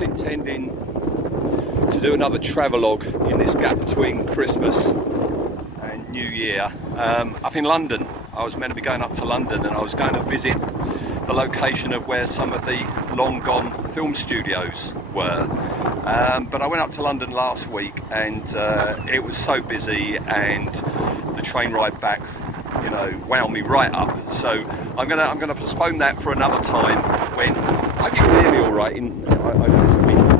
was intending to do another travelogue in this gap between Christmas and New Year up in London. I was meant to be going up to London, and I was going to visit the location of where some of the long gone film studios were, but I went up to London last week, and it was so busy, and the train ride back, you know, wound me right up. So I'm gonna postpone that for another time when I hope you can hear me all right in over this wind.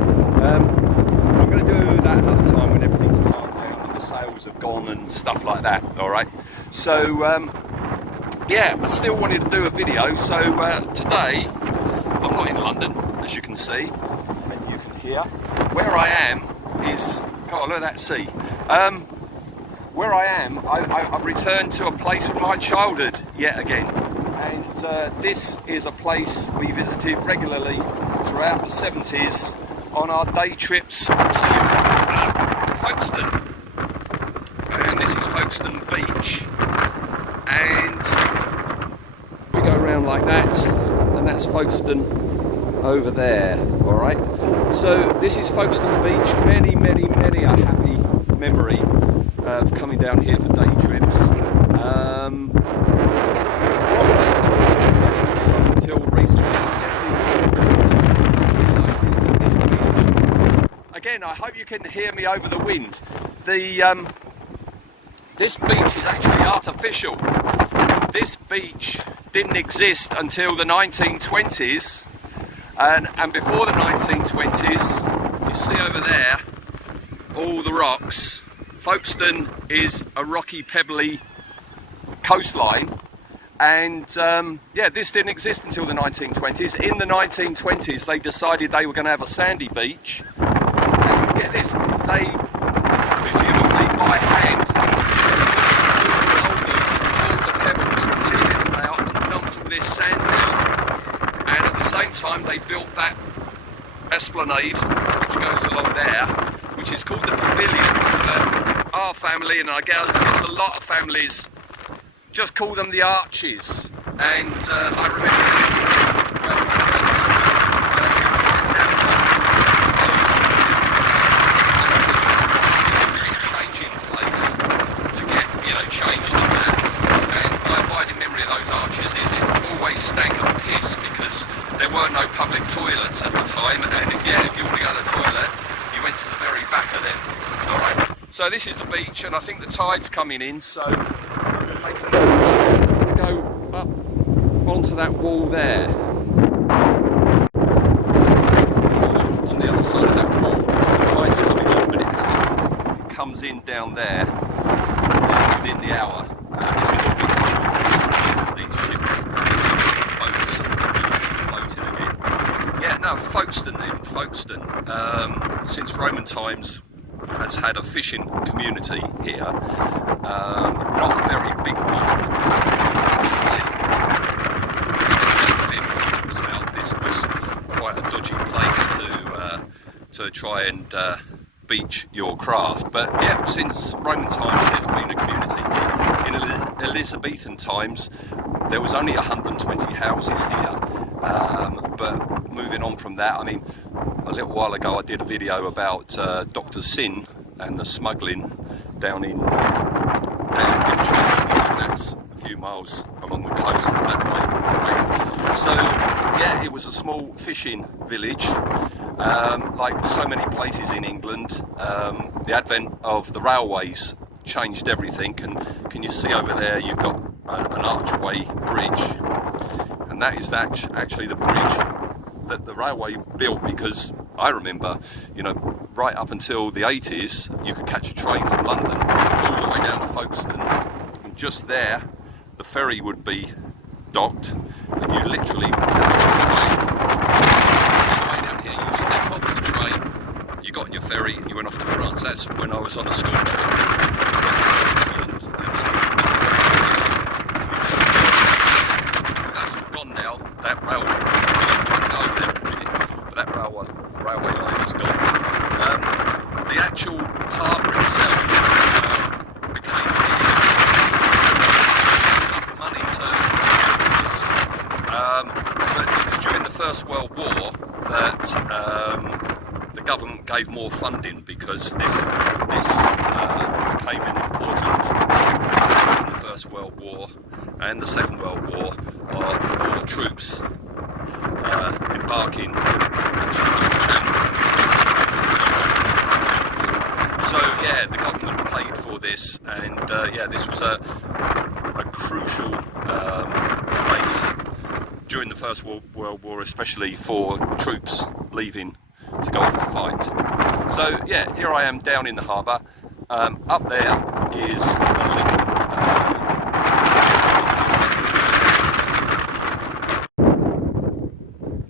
I'm gonna do that another time when everything's calmed down and the sails have gone and stuff like that. All right. So yeah, I still wanted to do a video. So today I'm not in London, as you can see, and you can hear. Where I am is, God, look at that sea. Where I am, I've returned to a place from my childhood yet again, and this is a place we visited regularly throughout the 70s on our day trips to Folkestone. And this is Folkestone Beach, and we go around like that, and that's Folkestone over there. All right, so this is Folkestone Beach. Many a happy memory of coming down here for day trips. Until recently, this beach. Again, I hope you can hear me over the wind. This beach is actually artificial. This beach didn't exist until the 1920s, and before the 1920s, you see over there all the rocks. Folkestone is a rocky, pebbly coastline, and yeah, this didn't exist until the 1920s. In the 1920s, they decided they were going to have a sandy beach, and get this, they presumably by hand all the pebbles, cleared it out and dumped all this sand down, and at the same time they built that esplanade which goes along there, which is called the Pavilion. Our family, and I guess a lot of families, just call them the Arches. And I remember changing place to get, you know, changed in that. And my abiding memory of those Arches is it always stank of piss, because there were no public toilets at the time, and if you want to go to the toilet, you went to the very back of them. All right. So this is the beach, and I think the tide's coming in, so I'm going to make a move, go up onto that wall there. On the other side of that wall, the tide's coming on, but it hasn't. It comes in down there within the hour. This is a big these ships, boats floating again. Yeah, no, Folkestone then, Folkestone. Since Roman times, has had a fishing community here, not a very big one. This was quite a dodgy place to try and beach your craft, but yeah, since Roman times there's been a community here. In Elizabethan times there was only 120 houses here, but moving on from that, I mean, a little while ago I did a video about Dr. Sin and the smuggling down in that's a few miles along the coast that way. So yeah, it was a small fishing village, like so many places in England. The advent of the railways changed everything, and can you see over there you've got an archway bridge, and that is actually the bridge that the railway built, because I remember, you know, right up until the 80s, you could catch a train from London all the way down to Folkestone, and just there, the ferry would be docked, and you literally catch a train. Way down here, you step off the train, you got on your ferry, and you went off to France. That's when I was on a school trip. I went to Switzerland. That's gone now. That railway. That railway line is gone. The actual harbour itself became enough money to do this, but it was during the First World War that government gave more funding because this became an important base in the First World War and the Second World War for troops embarking across the channel. So yeah, the government paid for this, and yeah, this was a crucial base during the First World War, especially for troops leaving to go off to fight. So yeah, here I am down in the harbour. Up there is a little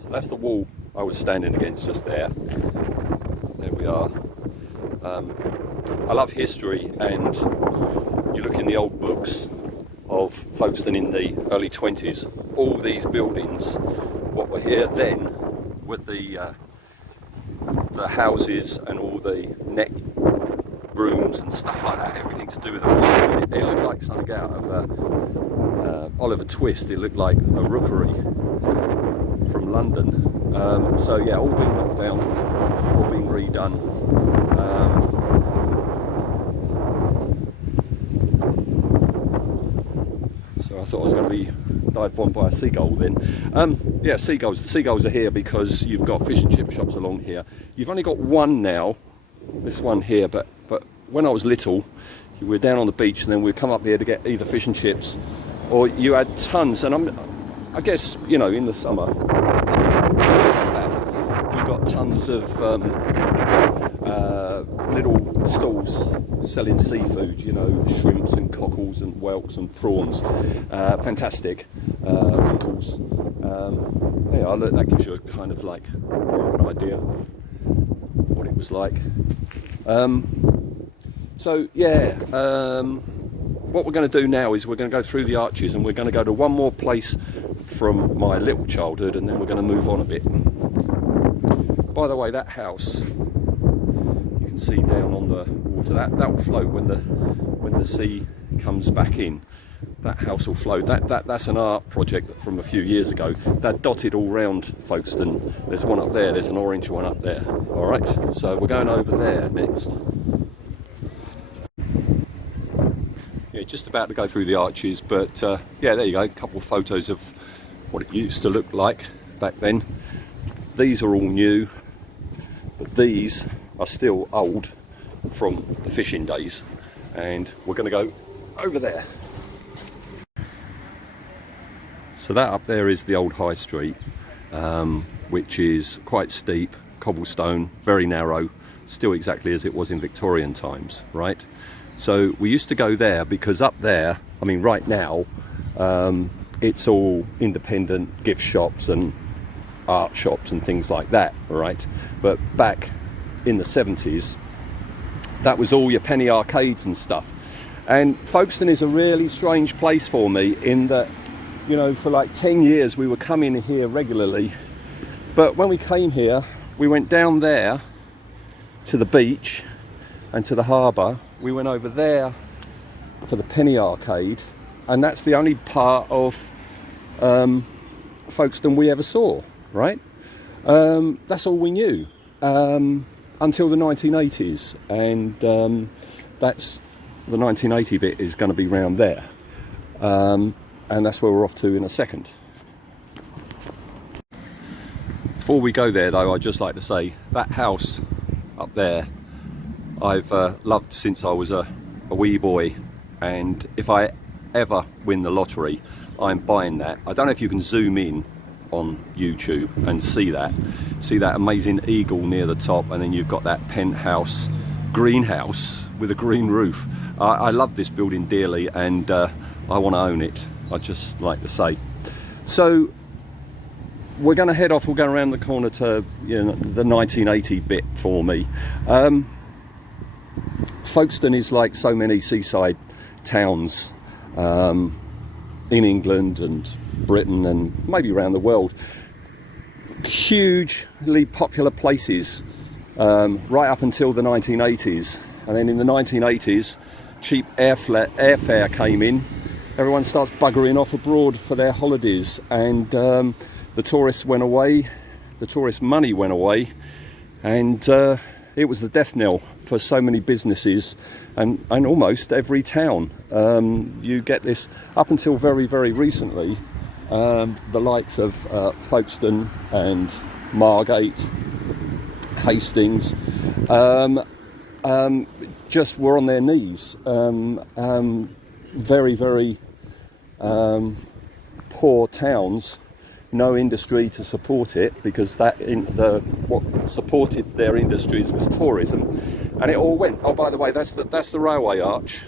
so that's the wall I was standing against just there. There we are. I love history, and you look in the old books of Folkestone in the early 20s, all these buildings, what were here then, with the houses and all the net rooms and stuff like that, everything to do with the farm. It looked like something out of Oliver Twist. It looked like a rookery from London. So yeah, all been knocked down, all been redone. So I thought I was going to be dive bombed by a seagull then. Yeah, seagulls. The seagulls are here because you've got fish and chip shops along here. You've only got one now, this one here, but when I was little, we were down on the beach and then we'd come up here to get either fish and chips, or you had tons, and I guess, you know, in the summer, we got tons of little stalls selling seafood, you know, shrimps and cockles and whelks and prawns. Fantastic. Winkles. Yeah, look, that gives you a kind of like an idea what it was like. So yeah, what we're going to do now is we're going to go through the arches, and we're going to go to one more place from my little childhood, and then we're going to move on a bit. By the way, that house you can see down on the water, that will float when the sea comes back in. That house will float. That's an art project from a few years ago. They're dotted all round Folkestone. There's one up there, there's an orange one up there. Alright, so we're going over there next. Yeah, just about to go through the arches, but yeah, there you go, a couple of photos of what it used to look like back then. These are all new, but these are still old from the fishing days, and we're going to go over there. So that up there is the old high street, which is quite steep, cobblestone, very narrow, still exactly as it was in Victorian times, right? So we used to go there because up there, I mean right now, it's all independent gift shops and art shops and things like that, right? But back in the 70s, that was all your penny arcades and stuff. And Folkestone is a really strange place for me in that, you know, for like 10 years we were coming here regularly, but when we came here we went down there to the beach and to the harbour. We went over there for the penny arcade, and that's the only part of Folkestone we ever saw, right? That's all we knew until the 1980s, and that's the 1980 bit is going to be round there. And that's where we're off to in a second. Before we go there though, I'd just like to say that house up there I've loved since I was a wee boy, and if I ever win the lottery, I'm buying that. I don't know if you can zoom in on YouTube and see that amazing eagle near the top, and then you've got that penthouse greenhouse with a green roof. I love this building dearly, and I want to own it, I'd just like to say. So we're going to head off, we'll go around the corner to, you know, the 1980 bit for me. Folkestone is like so many seaside towns in England and Britain and maybe around the world. Hugely popular places right up until the 1980s, and then in the 1980s cheap airfare came in. Everyone starts buggering off abroad for their holidays, and the tourists went away, the tourist money went away, and it was the death knell for so many businesses and almost every town. You get this up until very, very recently. The likes of Folkestone and Margate, Hastings, just were on their knees. Very, very poor towns, no industry to support it, because what supported their industries was tourism, and it all went. Oh, by the way, that's the railway arch.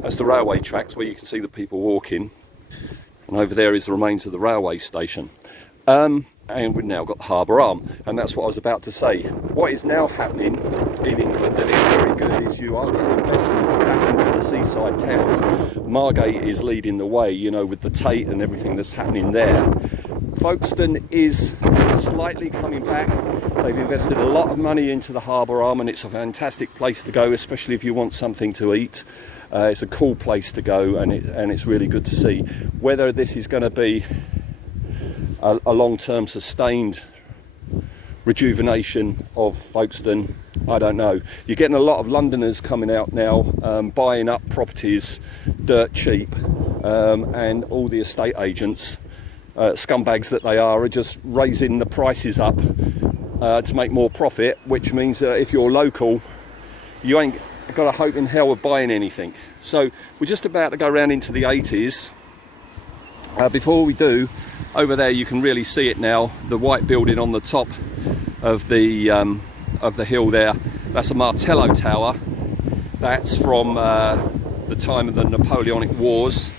That's the railway tracks where you can see the people walking, and over there is the remains of the railway station. And we've now got the Harbour Arm, and that's what I was about to say. What is now happening in England, and it's very good, is you are getting investments back into the seaside towns. Margate is leading the way, you know, with the Tate and everything that's happening there. Folkestone is slightly coming back. They've invested a lot of money into the Harbour Arm, and it's a fantastic place to go, especially if you want something to eat. It's a cool place to go, and it's really good to see. Whether this is going to be a long-term sustained rejuvenation of Folkestone, I don't know. You're getting a lot of Londoners coming out now, buying up properties dirt cheap, and all the estate agents, scumbags that they are just raising the prices up to make more profit, which means that if you're local, you ain't got a hope in hell of buying anything. So we're just about to go around into the 80s. Before we do, over there you can really see it now, the white building on the top of the hill there. That's a Martello Tower. That's from the time of the Napoleonic Wars,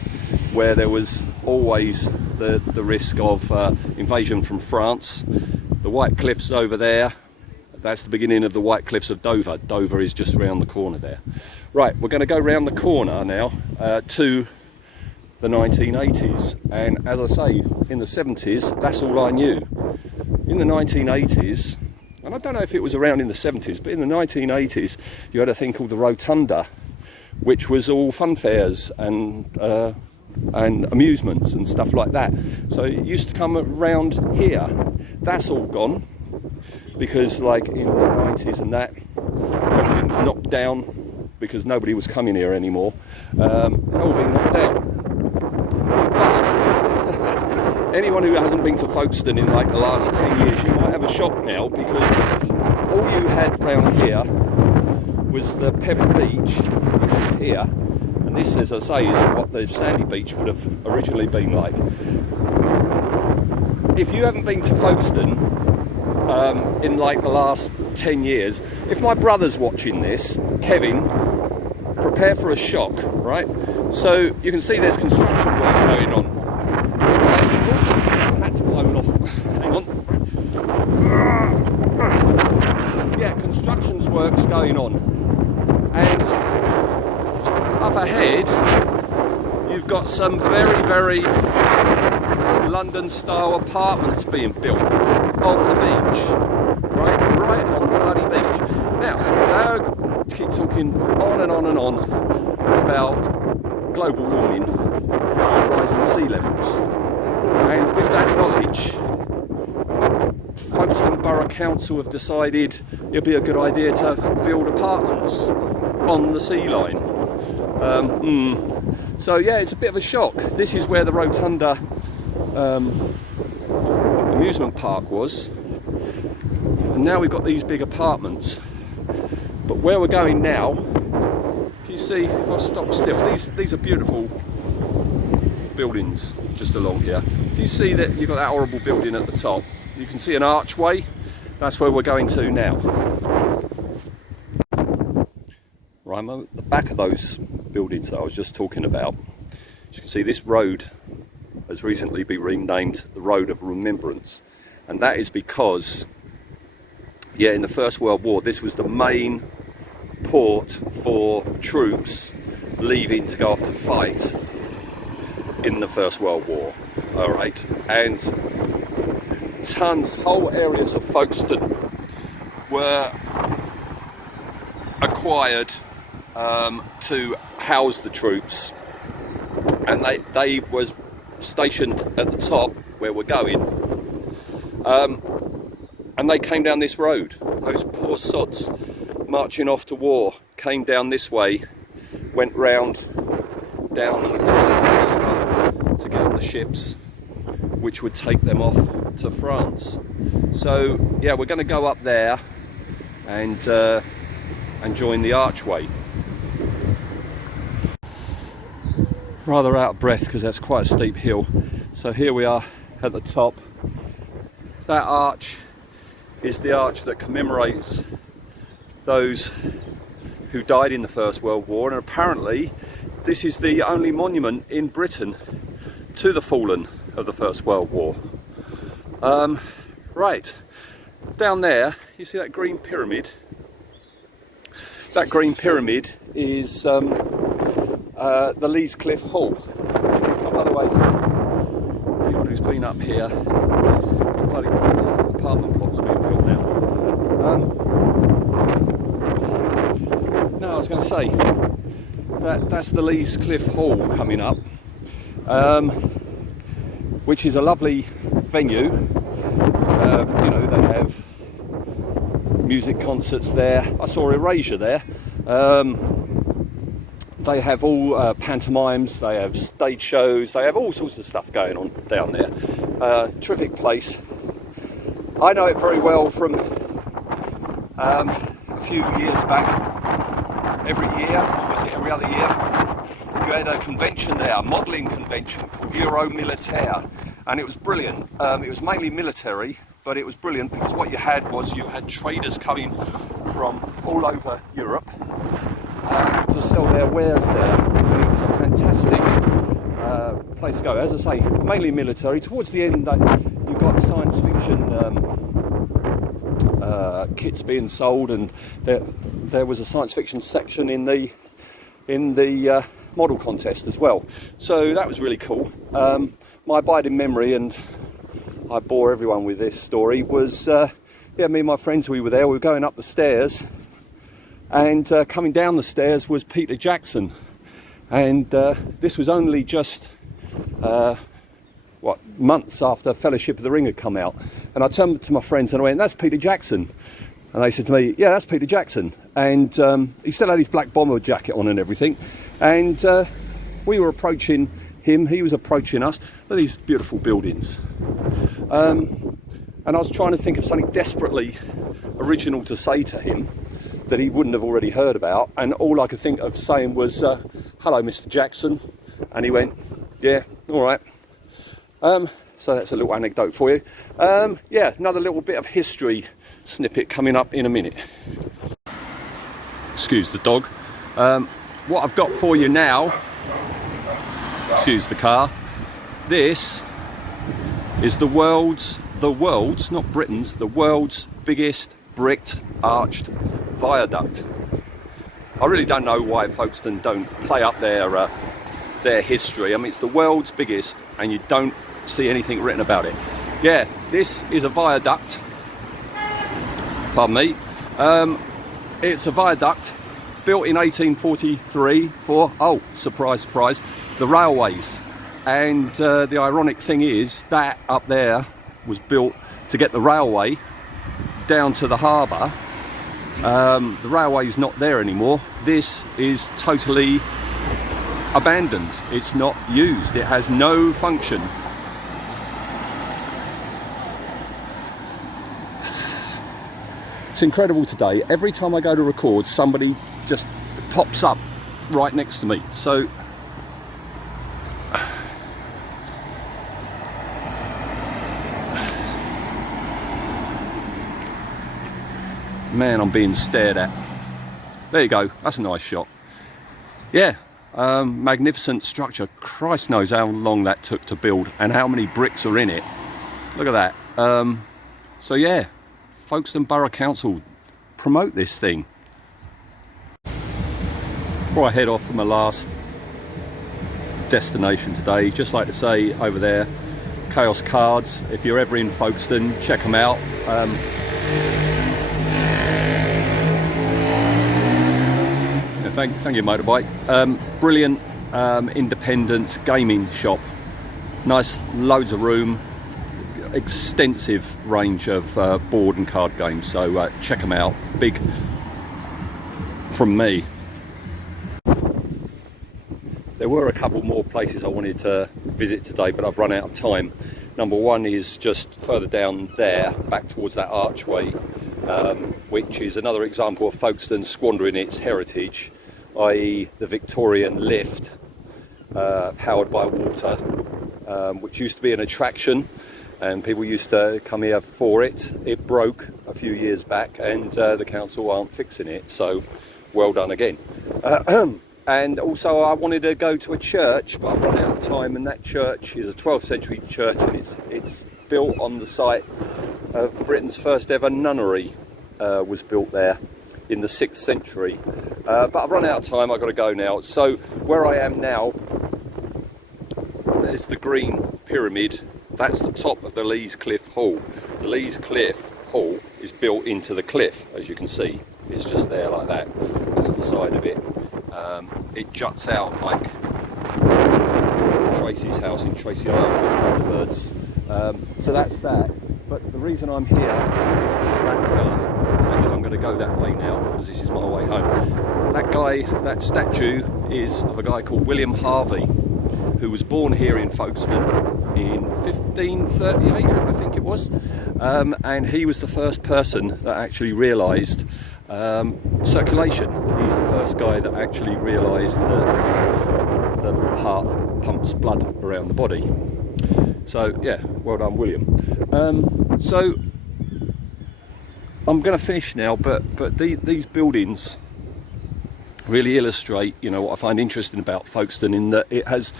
where there was always the risk of invasion from France. The White Cliffs over there, that's the beginning of the White Cliffs of Dover. Dover is just around the corner there. Right, we're going to go round the corner now to the 1980s, and as I say, in the 70s, that's all I knew. In the 1980s, and I don't know if it was around in the 70s, but in the 1980s, you had a thing called the Rotunda, which was all fun fairs and amusements and stuff like that. So it used to come around here. That's all gone, because like in the 90s and that, everything was knocked down because nobody was coming here anymore. All been knocked down. Anyone who hasn't been to Folkestone in like the last 10 years, you might have a shock now, because all you had round here was the Pebble Beach, which is here, and this, as I say, is what the sandy beach would have originally been like. If you haven't been to Folkestone in like the last 10 years, if my brother's watching this, Kevin, prepare for a shock, right? So you can see there's construction work going on. That's blown off. Hang on. Yeah, construction's work's going on. And up ahead, you've got some very, very London-style apartments being built on the beach. Right on the bloody beach. Now, they'll keep talking on and on and on about global warming, rising sea levels. And with that knowledge, Folkestone Borough Council have decided it'd be a good idea to build apartments on the sea line. So yeah, it's a bit of a shock. This is where the Rotunda amusement park was, and now we've got these big apartments. But where we're going now, can you see, if I stop still, these are beautiful buildings just along here. Can you see that you've got that horrible building at the top? You can see an archway. That's where we're going to now. Right, I'm at the back of those buildings that I was just talking about. As you can see, this road has recently been renamed the Road of Remembrance, and that is because, yeah, in the First World War, this was the main port for troops leaving to go off to fight in the First World War. All right, and whole areas of Folkestone were acquired to house the troops, and they was stationed at the top where we're going. and they came down this road. Those poor sods marching off to war came down this way, went round down and across the harbour to get on the ships which would take them off to France. So yeah, we're going to go up there and join the archway. Rather out of breath because that's quite a steep hill. So here we are at the top. That arch is the arch that commemorates those who died in the First World War, and apparently this is the only monument in Britain to the fallen of the First World War. Right, down there you see that green pyramid. That green pyramid is the Lees Cliff Hall. Oh, by the way, anyone who's been up here, bloody apartment block's being built now. No, I was going to say that's the Lees Cliff Hall coming up, which is a lovely venue. You know, they have music concerts there. I saw Erasure there. They have all pantomimes, they have stage shows, they have all sorts of stuff going on down there. Terrific place. I know it very well from a few years back. Every year, or was it every other year, you had a convention there, a modelling convention called Euro Militaire, and it was brilliant. It was mainly military, but it was brilliant because what you had was traders coming from all over Europe to sell their wares there, and it was a fantastic place to go. As I say, mainly military. Towards the end, you got science fiction kits being sold, and there was a science fiction section in the model contest as well. So that was really cool. My abiding memory, and I bore everyone with this story, was yeah, me and my friends, we were there. We were going up the stairs, and coming down the stairs was Peter Jackson, and this was only just months after Fellowship of the Ring had come out. And I turned to my friends and I went, "That's Peter Jackson." And they said to me, "Yeah, that's Peter Jackson." And he still had his black bomber jacket on and everything, and we were approaching him, he was approaching us. Look at these beautiful buildings. And I was trying to think of something desperately original to say to him that he wouldn't have already heard about, and all I could think of saying was, "Hello, Mr. Jackson." And he went, "Yeah, all right." So that's a little anecdote for you. Yeah, another little bit of history snippet coming up in a minute. Excuse the dog. What I've got for you now, excuse the car, this is the world's, not Britain's, the world's biggest bricked arched viaduct. I really don't know why Folkestone don't play up their history. I mean, it's the world's biggest and you don't see anything written about it. Yeah, this is a viaduct, pardon me. It's a viaduct built in 1843 for, oh, surprise, surprise, the railways. And the ironic thing is that up there was built to get the railway down to the harbour. The railway is not there anymore. This is totally abandoned. It's not used. It has no function. It's incredible today. Every time I go to record, somebody just pops up right next to me. So man, I'm being stared at. There you go. That's a nice shot. Yeah, magnificent structure. Christ knows how long that took to build and how many bricks are in it. Look at that. So yeah, Folkestone Borough Council, promote this thing. Before I head off for my last destination today, just like to say over there, Chaos Cards, if you're ever in Folkestone, check them out. Thank you, motorbike. Brilliant independent gaming shop. Nice, loads of room, extensive range of board and card games, so check them out. Big from me. There were a couple more places I wanted to visit today, but I've run out of time. Number one is just further down there, back towards that archway, which is another example of Folkestone squandering its heritage, i.e. the Victorian lift, powered by water, which used to be an attraction and people used to come here for it. It broke a few years back and the council aren't fixing it, so well done again. And also I wanted to go to a church, but I've run out of time, and that church is a 12th century church, and it's built on the site of Britain's first ever nunnery. Was built there in the 6th century. But I've run out of time, I've got to go now. So where I am now, there's the green pyramid. That's the top of the Lees Cliff Hall. The Lees Cliff Hall is built into the cliff, as you can see. It's just there like that. That's the side of it. It juts out like Tracy's house in Tracy Island with Thunderbirds. So that's that. But the reason I'm here is because that fella, actually I'm going to go that way now because this is my way home. That guy, that statue is of a guy called William Harvey, who was born here in Folkestone in 1538, I think it was. And he was the first person that actually realised circulation. He's the first guy that actually realised that the heart pumps blood around the body. So yeah, well done, William. So I'm going to finish now, but these buildings really illustrate, you know, what I find interesting about Folkestone, in that it has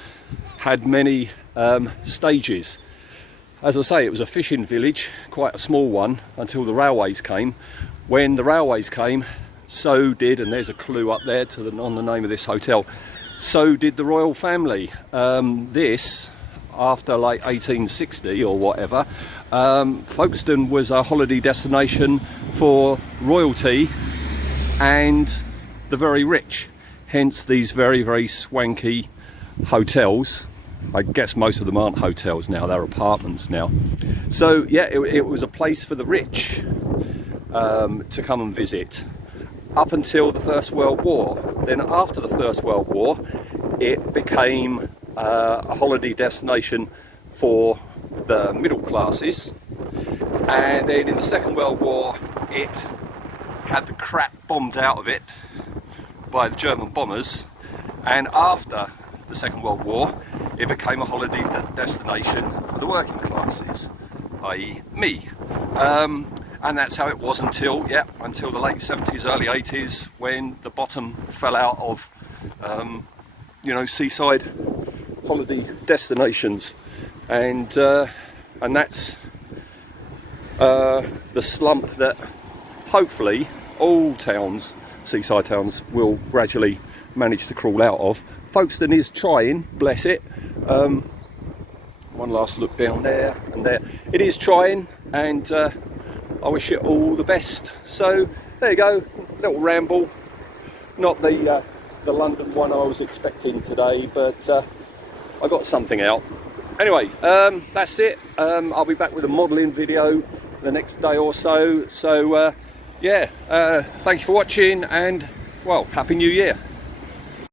had many stages. As I say, it was a fishing village, quite a small one, until the railways came. When the railways came, so did, and there's a clue up there on the name of this hotel, so did the royal family. This, after like 1860 or whatever, Folkestone was a holiday destination for royalty and the very rich. Hence these very, very swanky hotels. I guess most of them aren't hotels now, they're apartments now. So yeah, it was a place for the rich to come and visit up until the First World War. Then after the First World War, it became a holiday destination for the middle classes. And then in the Second World War, it had the crap bombed out of it by the German bombers. And after the Second World War, it became a holiday destination for the working classes, i.e. me. And that's how it was until the late 70s, early 80s, when the bottom fell out of, seaside holiday destinations. And that's the slump that hopefully all towns, seaside towns, will gradually manage to crawl out of. Folkestone is trying, bless it. One last look down there and there. It is trying, and I wish it all the best. So there you go, little ramble. Not the London one I was expecting today, but I got something out. Anyway, that's it. I'll be back with a modelling video the next day or so. So thank you for watching, and well, Happy New Year.